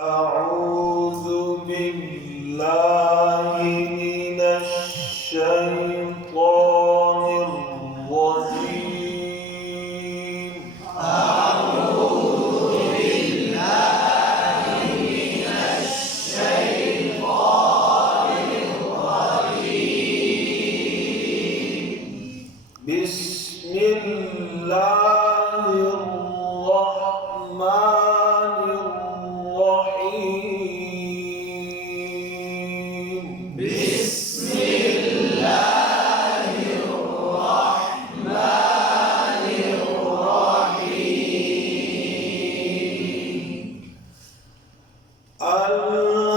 أعوذ بالله من الشيطان الرجيم. بسم الله الرحمن الرحيم.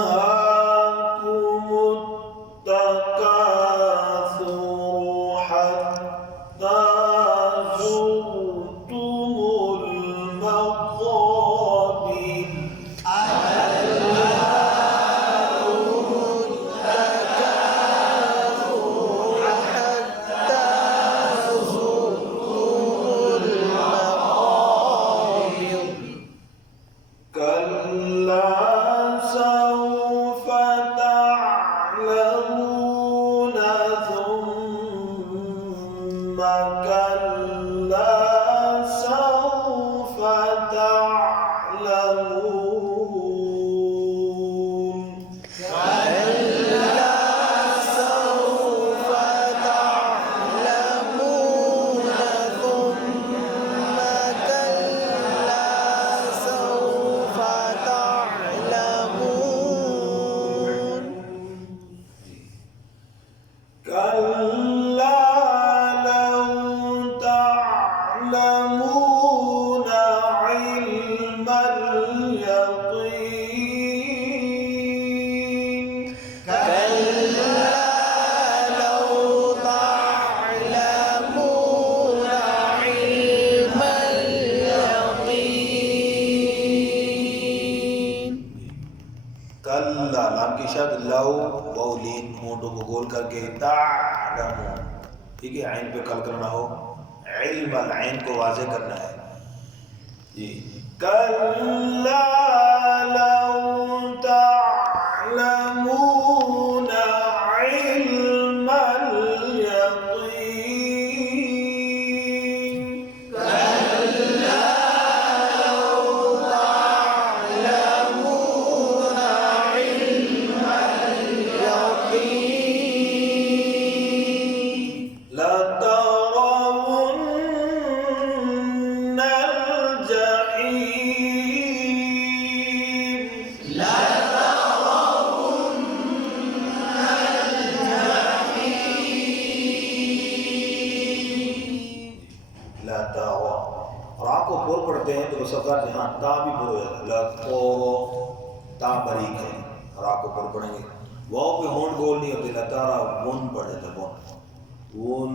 ألهاكم التكاثر حتى زرتم المقابر. كلا سوف تعلمون ثم كلا سوف تعلمون. كلا لو تعلمون علم اليقين. कल्ला लाम की शब्द लव वौलीन होंठों को गोल करके तालमू, ठीक है, आइन पे कल करना हो, इल्म अल आइन को वाज़े करना है जी। कल्ला लव तालमून इल्म अल यक़ीन। لترون الجحيم. लतरो रा को बोल पढ़ते हैं तो सफर यहाँ ता भी बोल हो जाता है। लतरो ता बारीक है, रा को बोल पढ़ेंगे, वाव पे होंठ गोल नहीं होते, लतारा वन पढ़ जाता है, वन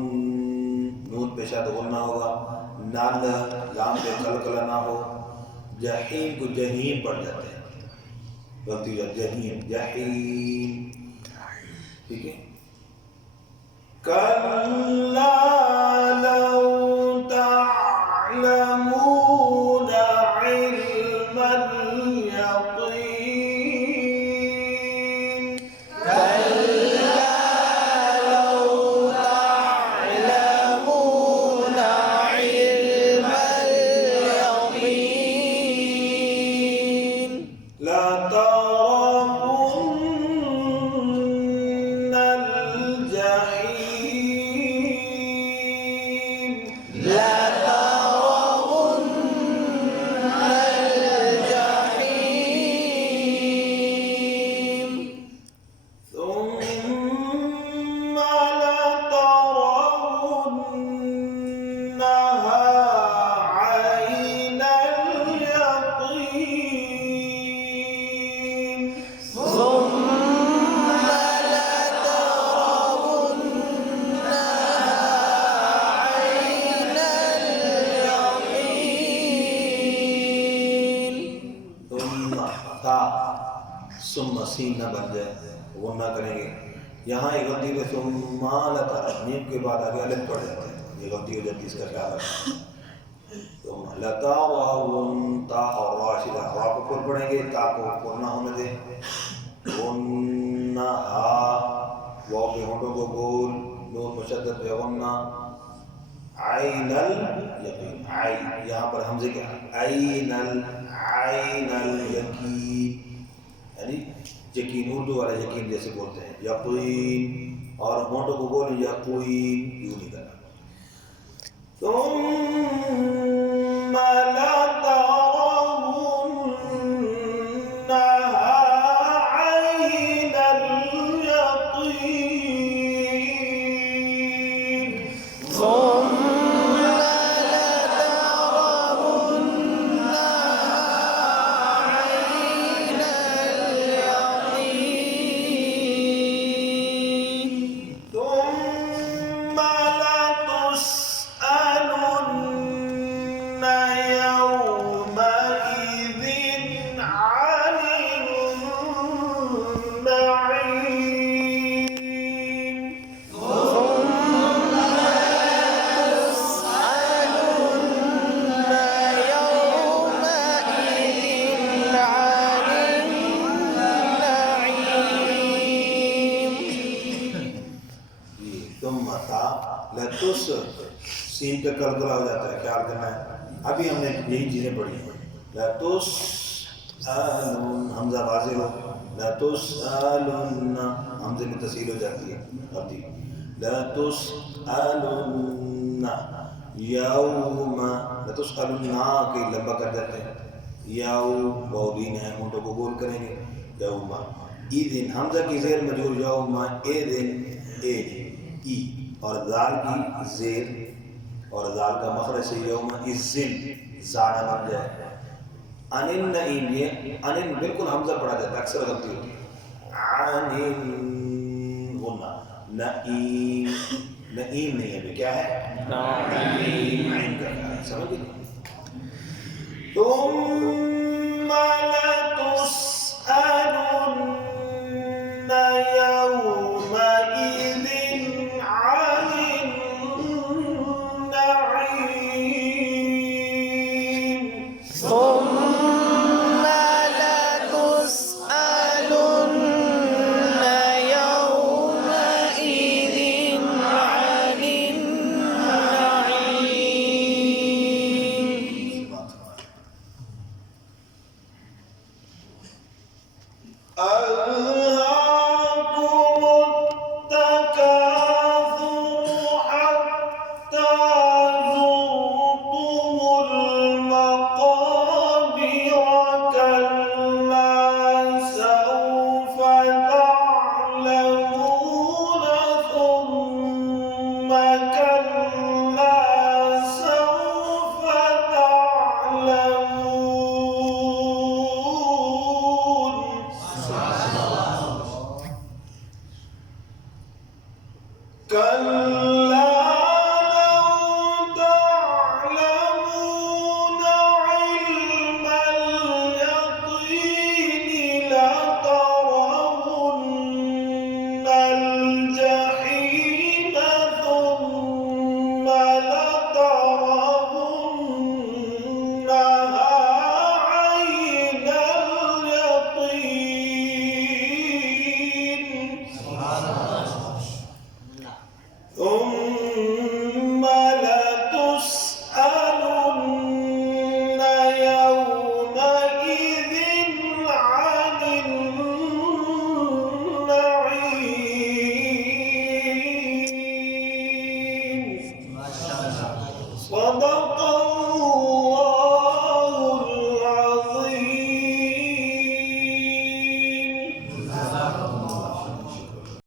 नून पे शायद गोल ना होगा, नाल लाम पे कलकला ना हो, जहीम को जहीम पढ़ जाते हैं, गलती हो जहीम जहीम, ठीक है। कल्ला लौ تعلمون علم اليقين. لترون الجحيم. ثم لترونها عين اليقين. सुम्मा सीन न बन जाए, वो ना करेंगे। यहाँ एक गलती है, सुम्मा लता नीम के बाद आगे अलग पड़ जाते हैं, ये गलती हो जाती है, इसका ख्याल रखना। तुम लताराउन ता और राशिदा रा को पुर पढ़ेंगे, ता को पुर ना होने दे। उन्नहा वाव पे होंठों को गोल, नून मुशद्दद पे गुन्ना। आइनल यकीन, आई यहाँ पर हमजे क्या आइनल यकीन, यानी यकीन उर्दू वाला यकीन जैसे बोलते हैं यकीन, और होंठों को गोल यकीन यूं नहीं करना। ثم لترونها عين اليقين लतुस सीन पे कलकला हो जाता है, ख्याल करना है। अभी हमने यही चीज़ें पढ़ी हैं। लतुस हमजा वाज़े हो, लतुस हमजे में तसील हो जाती है अभी। लतुस यौमा, लतुस के लंबा कर देते हैं, यौ बौलीन है, होंठों को गोल करेंगे। यौमा ईदिन हमजा की ज़ेर मजूर, यौमा एदिन ए ई, और दाल की ज़ेर और दाल का मखरज से यौमा इज़्ज़िन ज़ाना बन जाए। अनिन नईम, ये अनिन बिल्कुल हमजा पढ़ा जाता है, अक्सर गलती होती है। अनिन गुन्ना, नईम नईम नहीं है, क्या है नईम, आइन का है, समझ गए। तुम लतुस्अलुन्न यौमइज़िन अनिन नईम। ثم لتسألن يومئذ عن النعيم. ألهاكم التكاثر حتى زرتم المقابر، كلا سوف تعلمون ثم كلا سوف تعلمون. كلا لو تعلمون علم اليقين لترون الجحيم ثم لترونها